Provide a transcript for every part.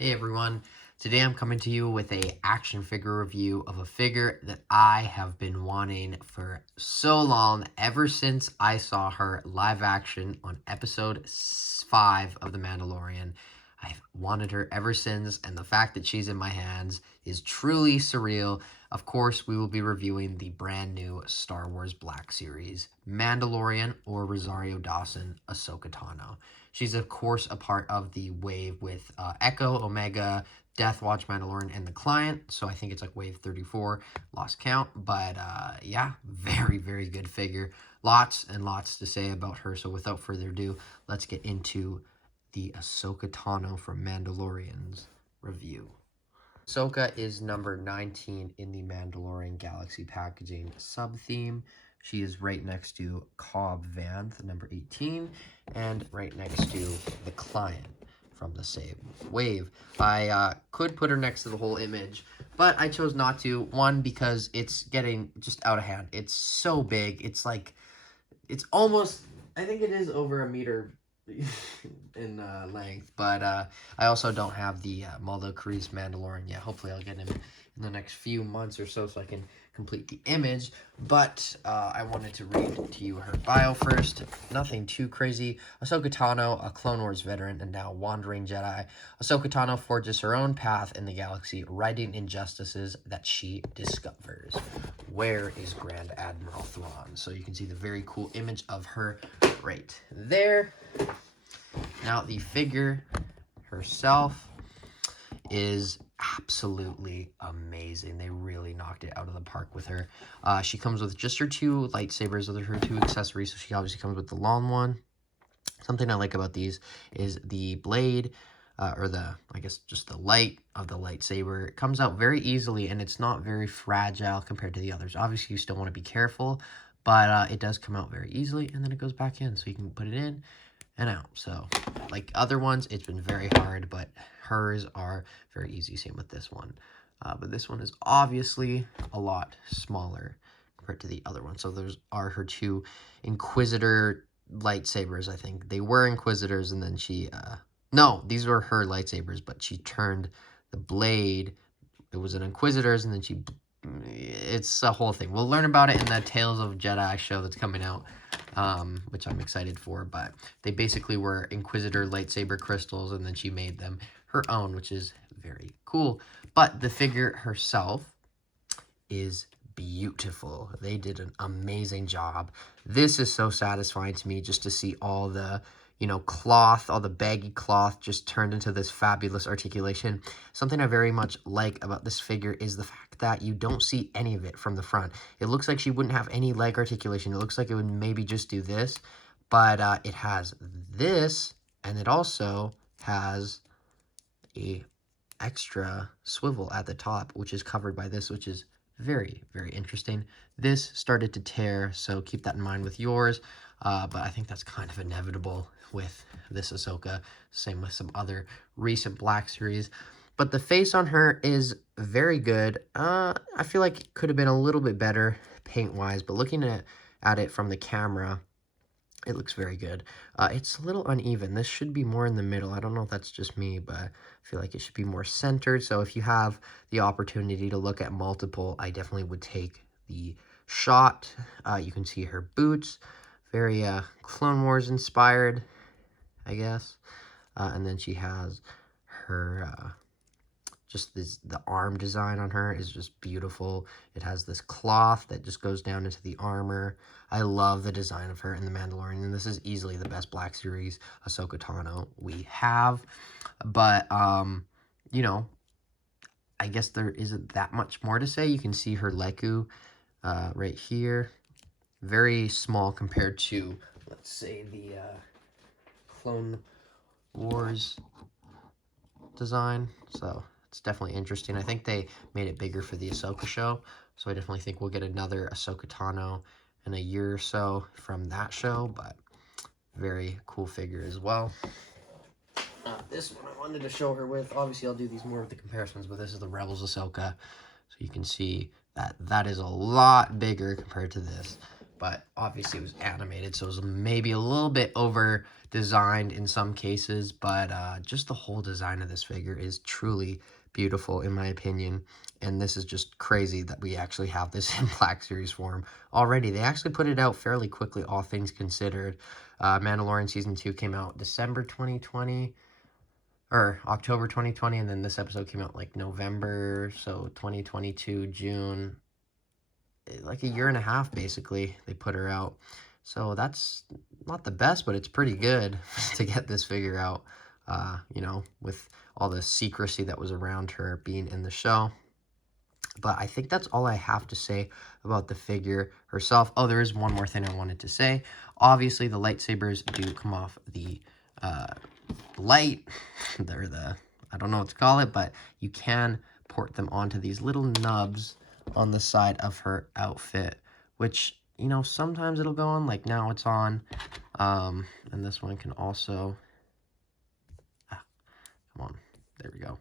Hey everyone, today I'm coming to you with a action figure review of a figure that I have been wanting for so long, ever since I saw her live action on episode 5 of The Mandalorian. I've wanted her ever since, and the fact that she's in my hands is truly surreal. Of course, we will be reviewing the brand new Star Wars Black Series, Mandalorian or Rosario Dawson, Ahsoka Tano. She's, of course, a part of the wave with Echo, Omega, Death Watch, Mandalorian, and the Client. So I think it's like wave 34, lost count. But yeah, very, very good figure. Lots and lots to say about her. So without further ado, let's get into the Ahsoka Tano from Mandalorian's review. Ahsoka is number 19 in the Mandalorian Galaxy Packaging sub-theme. She is right next to Cobb Vanth, number 18, and right next to the Client from the same wave. I could put her next to the whole image, but I chose not to. One, because it's getting just out of hand. It's so big. It's like, it's almost, I think it is over a meter in length, but I also don't have the Maldo Kreese Mandalorian yet. Hopefully I'll get him in the next few months or so I can complete the image, but I wanted to read to you her bio first. Nothing too crazy. Ahsoka Tano, a Clone Wars veteran and now wandering Jedi. Ahsoka Tano forges her own path in the galaxy, righting injustices that she discovers. Where is Grand Admiral Thrawn? So you can see the very cool image of her right there. Now, the figure herself is absolutely amazing. They really knocked it out of the park with her. She comes with just her two lightsabers, those are her two accessories, so she obviously comes with the long one. Something I like about these is the blade, or I guess just the light of the lightsaber. It comes out very easily, and it's not very fragile compared to the others. Obviously, you still want to be careful, but it does come out very easily, and then it goes back in, so you can put it in and out. So, like other ones, it's been very hard, but hers are very easy. Same with this one. But this one is obviously a lot smaller compared to the other one. So those are her two Inquisitor lightsabers, I think. They were Inquisitors, and then she... no, these were her lightsabers, but she turned the blade. It was an Inquisitor's, and then she... It's a whole thing. We'll learn about it in the Tales of Jedi show that's coming out, which I'm excited for. But they basically were Inquisitor lightsaber crystals, and then she made them her own, which is very cool. But the figure herself is beautiful. They did an amazing job. This is so satisfying to me, just to see all the, cloth, all the baggy cloth just turned into this fabulous articulation. Something I very much like about this figure is the fact that you don't see any of it from the front. It looks like she wouldn't have any leg articulation. It looks like it would maybe just do this, but it has this, and it also has a extra swivel at the top, which is covered by this, which is very, very interesting. This started to tear, so keep that in mind with yours. But I think that's kind of inevitable with this Ahsoka. Same with some other recent Black Series. But the face on her is very good. I feel like it could have been a little bit better paint-wise, but looking at it from the camera, it looks very good. It's a little uneven. This should be more in the middle. I don't know if that's just me, but I feel like it should be more centered. So if you have the opportunity to look at multiple, I definitely would take the shot. You can see her boots. Very Clone Wars inspired, I guess. And then she has her... just the arm design on her is just beautiful. It has this cloth that just goes down into the armor. I love the design of her in The Mandalorian, and this is easily the best Black Series Ahsoka Tano we have. But, I guess there isn't that much more to say. You can see her Leku right here. Very small compared to, let's say, the Clone Wars design. So it's definitely interesting. I think they made it bigger for the Ahsoka show, so I definitely think we'll get another Ahsoka Tano in a year or so from that show, but very cool figure as well. This one I wanted to show her with. Obviously, I'll do these more with the comparisons, but this is the Rebels Ahsoka, so you can see that that is a lot bigger compared to this. but obviously it was animated, so it was maybe a little bit over designed in some cases, but just the whole design of this figure is truly beautiful in my opinion. And this is just crazy that we actually have this in Black Series form already. They actually put it out fairly quickly, all things considered. Mandalorian Season 2 came out December 2020, or October 2020, and then this episode came out like November, so 2022, June, like a year and a half basically they put her out. So that's not the best, but it's pretty good to get this figure out, you know, with all the secrecy that was around her being in the show. But I think that's all I have to say about the figure herself. Oh, there is one more thing I wanted to say. Obviously, the lightsabers do come off the light. They're the, I don't know what to call it, but you can port them onto these little nubs on the side of her outfit, which, you know, sometimes it'll go on, like now it's on. And this one can also, come on, there we go.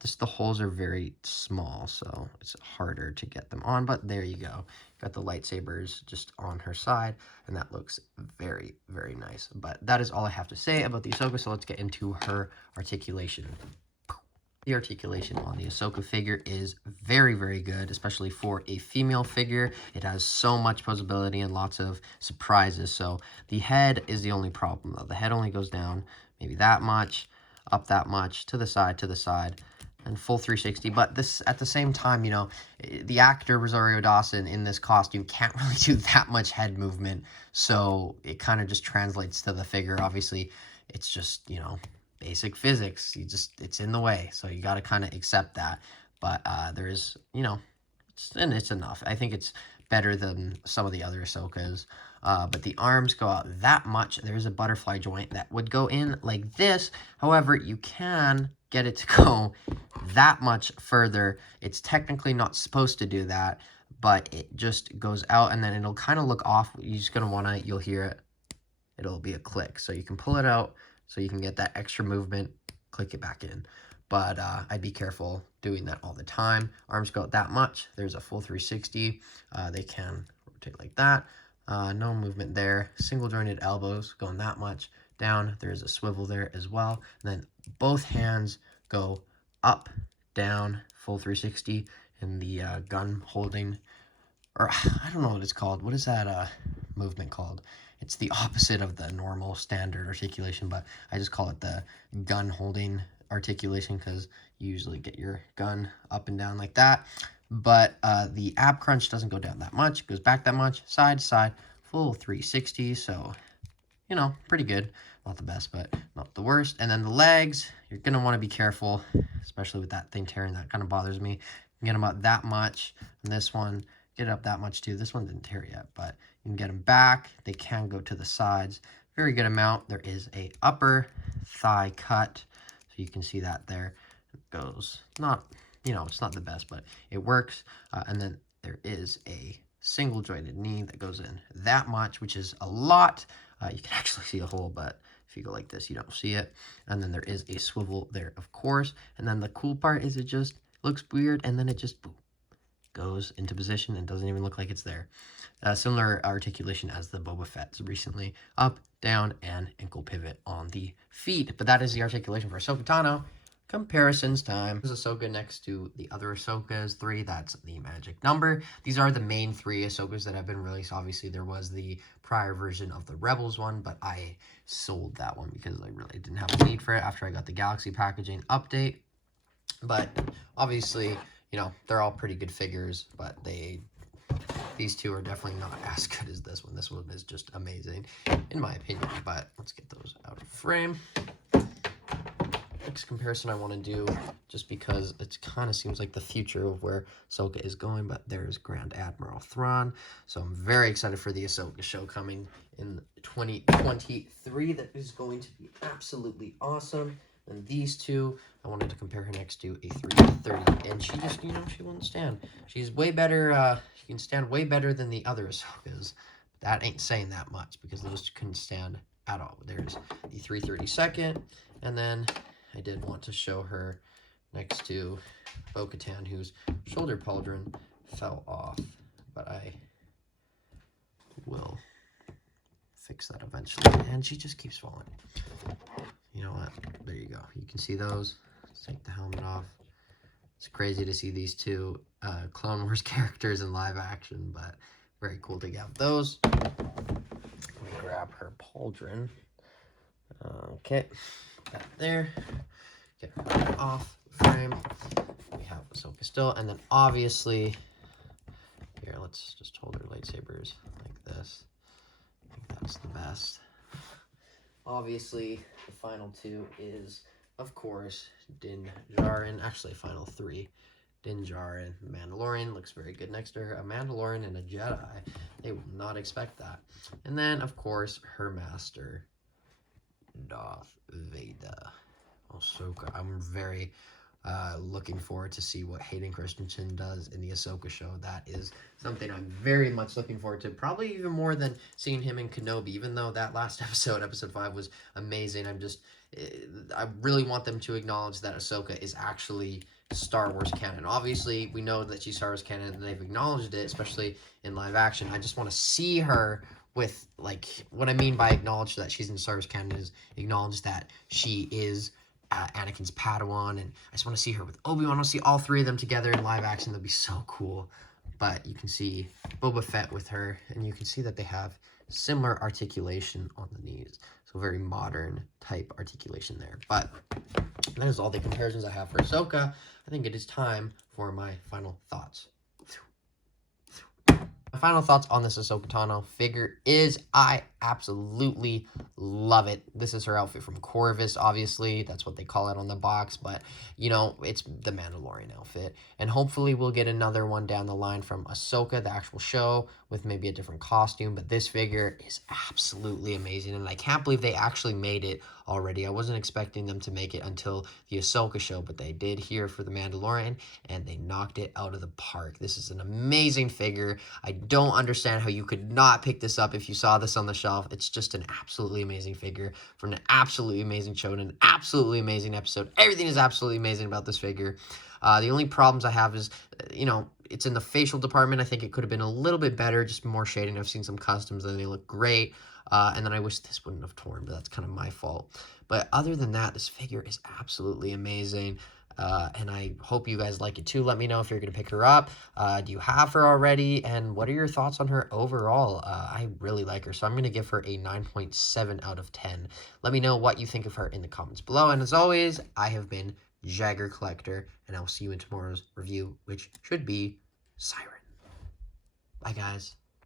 Just the holes are very small, so it's harder to get them on, but there you go. Got the lightsabers just on her side, and that looks very, very nice. But that is all I have to say about the Ahsoka, so let's get into her articulation. The articulation on the Ahsoka figure is very, very good, especially for a female figure. It has so much posability and lots of surprises. So the head is the only problem, though. The head only goes down maybe that much, up that much, to the side, and full 360. But this, at the same time, you know, the actor Rosario Dawson in this costume can't really do that much head movement. So it kind of just translates to the figure. Obviously, it's just, you know, basic physics. It's in the way, so you got to kind of accept that. But there's, you know, it's enough. I think it's better than some of the other Ahsokas. But the arms go out that much. There's a butterfly joint that would go in like this. However, you can get it to go that much further. It's technically not supposed to do that, but it just goes out, and then it'll kind of look off. You're just going to want to, you'll hear it. It'll be a click. So you can pull it out, so you can get that extra movement, click it back in. But I'd be careful doing that all the time. Arms go out that much. There's a full 360. They can rotate like that. No movement there. Single jointed elbows going that much down. There's a swivel there as well. And then both hands go up, down, full 360. And the gun holding, or I don't know what it's called. What is that movement called? It's the opposite of the normal standard articulation, but I just call it the gun holding articulation because you usually get your gun up and down like that. But the ab crunch doesn't go down that much. It goes back that much, side to side, full 360. So, you know, pretty good. Not the best, but not the worst. And then the legs, you're going to want to be careful, especially with that thing tearing. That kind of bothers me. You get them up that much. And this one, get it up that much too. This one didn't tear yet, but you can get them back. They can go to the sides. Very good amount. There is a upper thigh cut. So you can see that there. It goes, not, you know, it's not the best, but it works. And then there is a single jointed knee that goes in that much, which is a lot. You can actually see a hole, but if you go like this, you don't see it. And then there is a swivel there, of course. And then the cool part is it just looks weird, and then it just boom, goes into position and doesn't even look like it's there. Similar articulation as the Boba Fett's recently. Up, down, and ankle pivot on the feet. But that is the articulation for Ahsoka Tano. Comparisons time. There's Ahsoka next to the other Ahsokas, 3. That's the magic number. These are the main 3 Ahsokas that have been released. Obviously, there was the prior version of the Rebels one, but I sold that one because I really didn't have a need for it after I got the Galaxy packaging update. But obviously, you know, they're all pretty good figures, but these 2 are definitely not as good as this one. This one is just amazing, in my opinion. But let's get those out of frame. Next comparison I want to do, just because it kind of seems like the future of where Ahsoka is going, but there's Grand Admiral Thrawn. So I'm very excited for the Ahsoka show coming in 2023. That is going to be absolutely awesome. And these 2, I wanted to compare her next to a 330, and she just, you know, she wouldn't stand. She's way better, she can stand way better than the other Ahsokas. That ain't saying that much, because those couldn't stand at all. There's the 332nd, and then I did want to show her next to Bo-Katan, whose shoulder pauldron fell off, but I will fix that eventually. And she just keeps falling. You know what? There you go. You can see those. Let's take the helmet off. It's crazy to see these two Clone Wars characters in live action, but very cool to get those. Let me grab her pauldron. Okay, put that there. Get her off the frame. We have Ahsoka still, and then obviously, here, let's just hold her lightsabers like this. I think that's the best. Obviously, the final two is, of course, Din Djarin. Actually, final three. Din Djarin, Mandalorian, looks very good next to her. A Mandalorian and a Jedi. They will not expect that. And then, of course, her master, Darth Vader. Ahsoka. I'm very looking forward to see what Hayden Christensen does in the Ahsoka show. That is something I'm very much looking forward to. Probably even more than seeing him in Kenobi, even though that last episode, episode 5, was amazing. I really want them to acknowledge that Ahsoka is actually Star Wars canon. Obviously, we know that she's Star Wars canon, and they've acknowledged it, especially in live action. I just want to see her with, like, what I mean by acknowledge that she's in Star Wars canon is acknowledge that she is Anakin's Padawan, and I just want to see her with Obi-Wan. I want to see all three of them together in live action. That'd be so cool. But you can see Boba Fett with her, and you can see that they have similar articulation on the knees. So very modern type articulation there. But that is all the comparisons I have for Ahsoka. I think it is time for my final thoughts. My final thoughts on this Ahsoka Tano figure is I absolutely love it. This is her outfit from Corvus, obviously. That's what they call it on the box. But, you know, it's the Mandalorian outfit. And hopefully we'll get another one down the line from Ahsoka, the actual show, with maybe a different costume. But this figure is absolutely amazing. And I can't believe they actually made it already. I wasn't expecting them to make it until the Ahsoka show, but they did here for the Mandalorian, and they knocked it out of the park. This is an amazing figure. I don't understand how you could not pick this up if you saw this on the shelf. It's just an absolutely amazing figure from an absolutely amazing show and an absolutely amazing episode. Everything is absolutely amazing about this figure. The only problems I have is, you know, it's in the facial department. I think it could have been a little bit better, just more shading. I've seen some customs and they look great. And then I wish this wouldn't have torn, but that's kind of my fault. But other than that, this figure is absolutely amazing. And I hope you guys like it too. Let me know if you're going to pick her up. Do you have her already? And what are your thoughts on her overall? I really like her, so I'm going to give her a 9.7 out of 10. Let me know what you think of her in the comments below. And as always, I have been Jagger Collector, and I will see you in tomorrow's review, which should be Siren. Bye, guys.